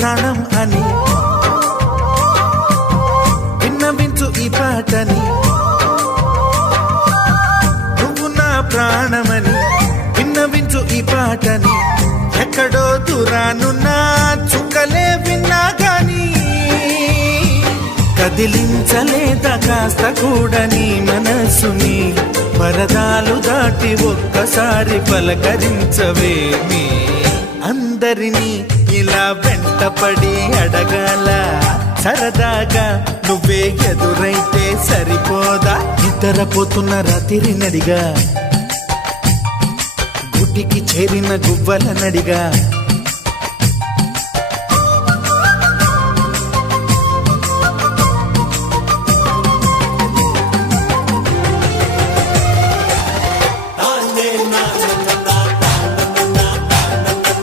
ప్రాణం అని విన్నవించు ఈ పాటని, నువ్వు నా ప్రాణమని విన్నవించు ఈ పాటని. ఎక్కడో దూరానున్నా చుక్కలే విన్నా గాని కదిలించలేదా కాస్త కూడా నీ మనసుని. పరదాలు దాటి ఒక్కసారి పలకరించవేమి. అందరినీ ఇలా వెంటపడి అడగాల సరదాగా నువ్వే ఎదురైతే సరిపోదా. నిద్రపోతున్న రాత్రి నడిగా గుటికి చేరిన గువ్వల నడిగా